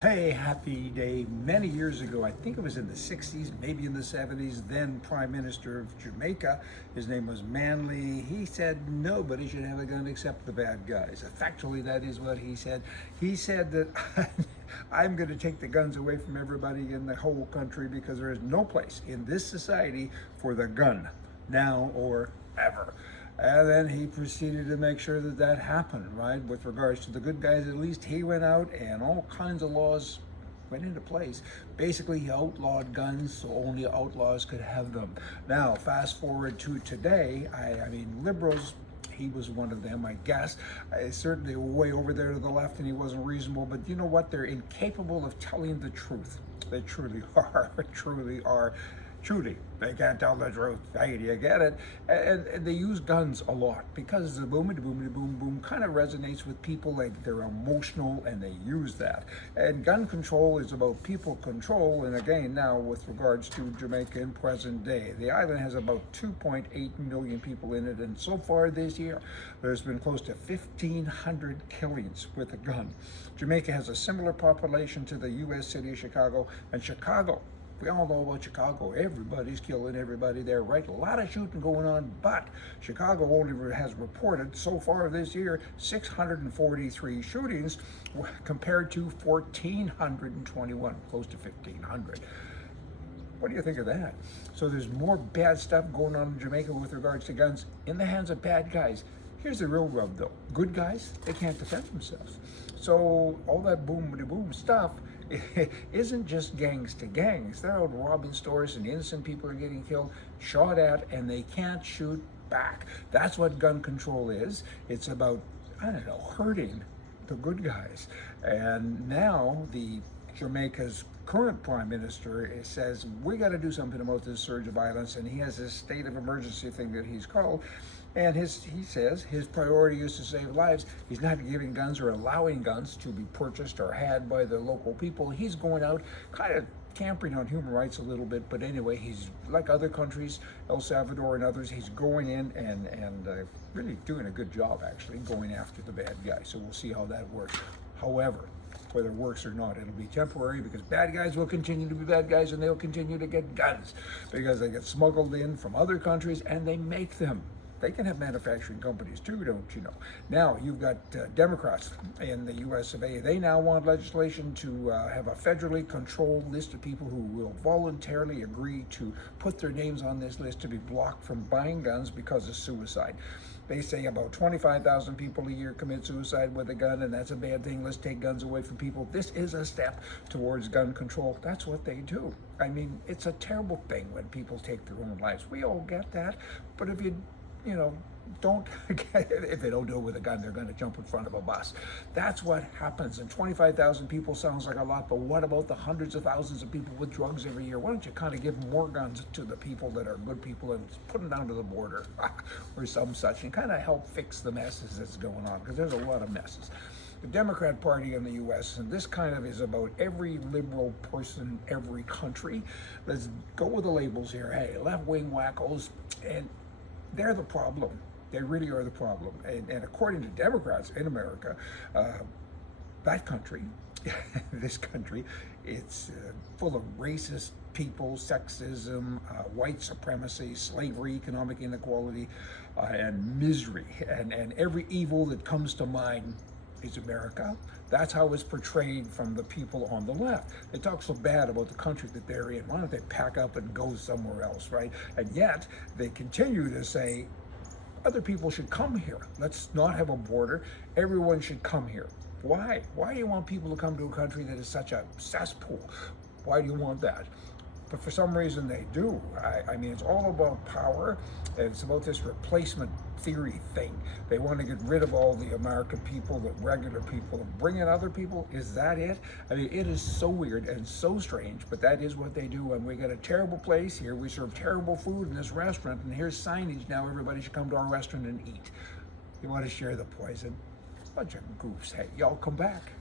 Hey, happy day. Many years ago, I think it was in the 60s, maybe in the 70s, then Prime Minister of Jamaica, his name was Manley, he said nobody should have a gun except the bad guys. Factually, that is what he said. He said that I'm going to take the guns away from everybody in the whole country because there is no place in this society for the gun, now or ever. And then he proceeded to make sure that that happened, right? With regards to the good guys, at least he went out and all kinds of laws went into place. Basically, he outlawed guns, so only outlaws could have them. Now, fast forward to today, I mean, liberals, he was one of them, I guess. Certainly way over there to the left, and he wasn't reasonable, but you know what? They're incapable of telling the truth. They truly are, truly are. Truly, they can't tell the truth. Hey, do you get it? And they use guns a lot because the boom, boom, boom, boom kind of resonates with people. Like they're emotional and they use that. And gun control is about people control. And again, now with regards to Jamaica in present day, the island has about 2.8 million people in it. And so far this year, there's been close to 1,500 killings with a gun. Jamaica has a similar population to the U.S. city of Chicago, and Chicago, we all know about Chicago. Everybody's killing everybody there, right? A lot of shooting going on, but Chicago only has reported so far this year 643 shootings compared to 1,421, close to 1,500. What do you think of that? So there's more bad stuff going on in Jamaica with regards to guns in the hands of bad guys. Here's the real rub though. Good guys, they can't defend themselves. So all that boom stuff isn't just gangs to gangs. They're out robbing stores and innocent people are getting killed, shot at, and they can't shoot back. That's what gun control is. It's about, I don't know, hurting the good guys. And now the Jamaica's current prime minister says we got to do something about this surge of violence, and he has this state of emergency thing that he's called. And he says his priority is to save lives. He's not giving guns or allowing guns to be purchased or had by the local people. He's going out kind of tampering on human rights a little bit, but anyway, he's like other countries, El Salvador and others, he's going in and really doing a good job actually going after the bad guys. So we'll see how that works. However, whether it works or not, it'll be temporary because bad guys will continue to be bad guys and they'll continue to get guns because they get smuggled in from other countries and they make them. They can have manufacturing companies too, don't you know? Now, you've got Democrats in the US of A. They now want legislation to have a federally controlled list of people who will voluntarily agree to put their names on this list to be blocked from buying guns because of suicide. They say about 25,000 people a year commit suicide with a gun, and that's a bad thing. Let's take guns away from people. This is a step towards gun control. That's what they do. I mean, it's a terrible thing when people take their own lives. We all get that, but if you don't, if they don't do it with a gun, they're going to jump in front of a bus. That's what happens. And 25,000 people sounds like a lot, but what about the hundreds of thousands of people with drugs every year? Why don't you kind of give more guns to the people that are good people and put them down to the border or some such and kind of help fix the messes that's going on, because there's a lot of messes. The Democrat Party in the U.S., and this kind of is about every liberal person, every country. Let's go with the labels here. Hey, left-wing wackos, and they're the problem. They really are the problem. And according to Democrats in America, that country, this country, it's full of racist people, sexism, white supremacy, slavery, economic inequality, and misery. And every evil that comes to mind is America. That's how it's portrayed from the people on the left. They talk so bad about the country that they're in. Why don't they pack up and go somewhere else, right? And yet they continue to say other people should come here. Let's not have a border. Everyone should come here. Why? Why do you want people to come to a country that is such a cesspool? Why do you want that? But for some reason they do. I mean, it's all about power. And it's about this replacement theory thing. They want to get rid of all the American people, the regular people, and bring in other people. Is that it? I mean, it is so weird and so strange, but that is what they do. And we got a terrible place here. We serve terrible food in this restaurant, and here's signage now. Everybody should come to our restaurant and eat. You want to share the poison? Bunch of goofs. Hey, y'all come back.